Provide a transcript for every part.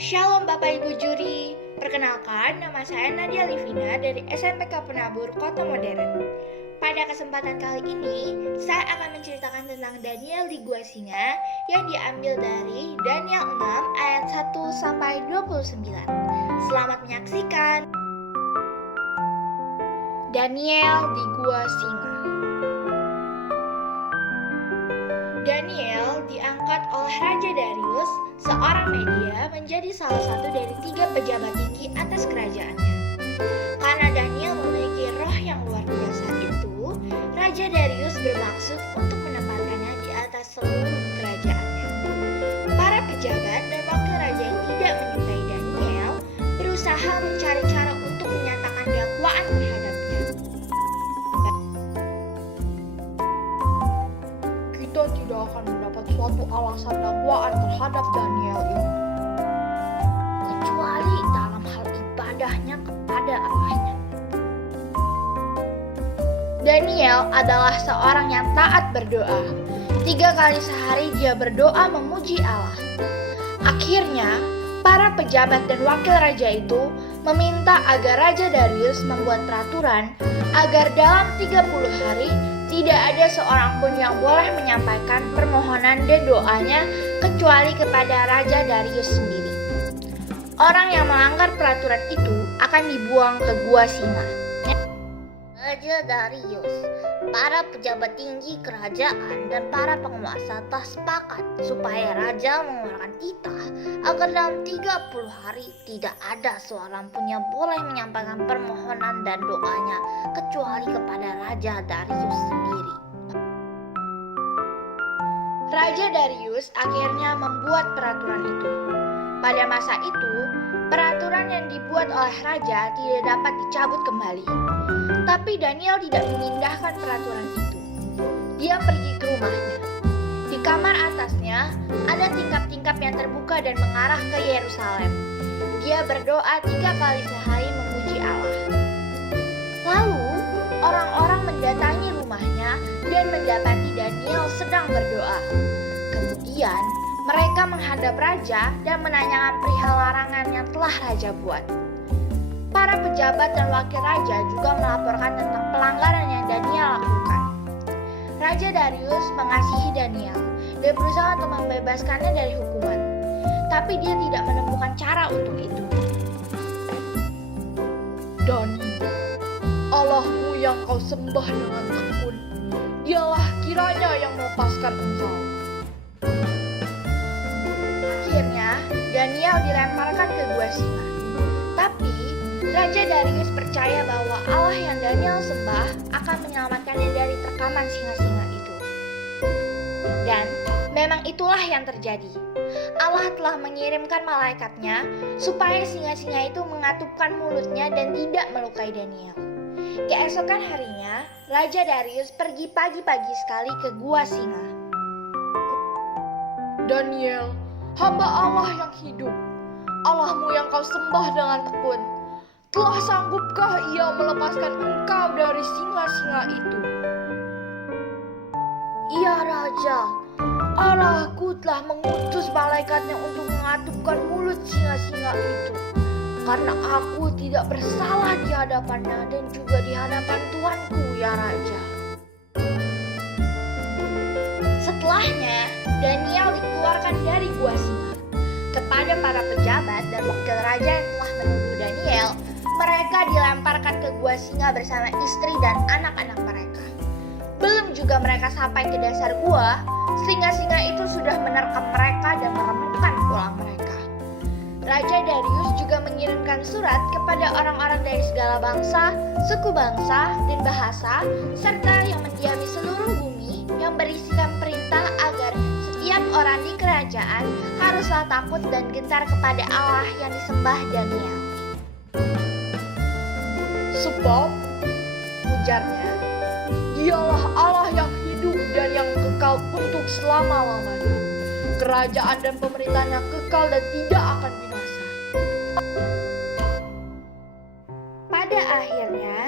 Shalom Bapak Ibu Juri, perkenalkan nama saya Nadia Livina dari SMPK Penabur Kota Modern. Pada kesempatan kali ini, saya akan menceritakan tentang Daniel di Gua Singa yang diambil dari Daniel 6 ayat 1-29. Selamat menyaksikan. Daniel di Gua Singa. Daniel diangkat oleh Raja Darius, seorang media, menjadi salah satu dari 3 pejabat tinggi atas kerajaannya. Karena Daniel memiliki roh yang luar biasa itu, Raja Darius bermaksud untuk menempatkannya di atas seluruh kerajaannya. Para pejabat dan wakil raja yang tidak menyukai Daniel berusaha mencari cara untuk menyatakan dakwaan terhadapnya. Kita tidak akan mendapat suatu alasan dakwaan terhadap Daniel ini, kecuali dalam hal ibadahnya kepada Allahnya. Daniel adalah seorang yang taat berdoa. 3 kali sehari dia berdoa memuji Allah. Akhirnya, para pejabat dan wakil raja itu meminta agar Raja Darius membuat peraturan agar dalam 30 hari tidak ada seorang pun yang boleh menyampaikan permohonan dan doanya kecuali kepada Raja Darius sendiri. Orang yang melanggar peraturan itu akan dibuang ke Gua Singa. Raja Darius, para pejabat tinggi kerajaan dan para penguasa telah sepakat supaya raja mengeluarkan titah agar dalam 30 hari tidak ada seorang pun yang boleh menyampaikan permohonan dan doanya kecuali kepada Raja Darius sendiri. Raja Darius akhirnya membuat peraturan itu. Pada masa itu, peraturan yang dibuat oleh raja tidak dapat dicabut kembali. Tapi Daniel tidak mengindahkan peraturan itu. Dia pergi ke rumahnya. Di kamar atasnya ada tingkap-tingkap yang terbuka dan mengarah ke Yerusalem. Dia berdoa 3 kali sehari memuji Allah. Lalu orang-orang mendatangi rumahnya dan mendapati Daniel sedang berdoa. Kemudian mereka menghadap raja dan menanyakan perihal larangan yang telah raja buat. Para pejabat dan wakil raja juga melaporkan tentang pelanggaran yang Daniel lakukan. Raja Darius mengasihi Daniel dan berusaha untuk membebaskannya dari hukuman. Tapi dia tidak menemukan cara untuk itu. Daniel, Allahmu yang kau sembah dengan tekun, dialah kiranya yang melepaskan engkau. Akhirnya, Daniel dilemparkan ke Gua Singa. Tapi, Raja Darius percaya bahwa Allah yang Daniel sembah akan menyelamatkannya dari terkaman singa-singa itu. Dan memang itulah yang terjadi. Allah telah mengirimkan malaikatnya supaya singa-singa itu mengatupkan mulutnya dan tidak melukai Daniel. Keesokan harinya, Raja Darius pergi pagi-pagi sekali ke Gua Singa. Daniel, hamba Allah yang hidup, Allahmu yang kau sembah dengan tekun, telah sanggupkah ia melepaskan engkau dari singa-singa itu? Iya Raja, Allahku telah mengutus malaikatnya untuk mengatupkan mulut singa-singa itu, karena aku tidak bersalah di hadapannya dan juga di hadapan Tuanku ya Raja. Setelahnya, Daniel dikeluarkan dari Gua Singa. Kepada para pejabat dan wakil raja yang telah menuduh Daniel, mereka dilemparkan ke Gua Singa bersama istri dan anak-anak mereka. Belum juga mereka sampai ke dasar gua, singa-singa itu sudah menerkam mereka dan meremukkan tulang mereka. Raja Darius juga mengirimkan surat kepada orang-orang dari segala bangsa, suku bangsa, dan bahasa, serta yang mendiami seluruh bumi yang berisikan perintah agar setiap orang di kerajaan haruslah takut dan gentar kepada Allah yang disembah Daniel. Sebab, ujarnya, dialah Allah yang hidup dan yang kekal untuk selama-lamanya. Kerajaan dan pemerintahnya kekal dan tidak akan binasa. Pada akhirnya,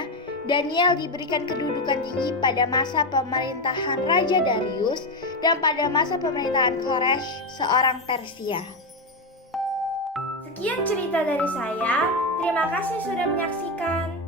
Daniel diberikan kedudukan tinggi pada masa pemerintahan Raja Darius dan pada masa pemerintahan Koresh, seorang Persia. Sekian cerita dari saya. Terima kasih sudah menyaksikan.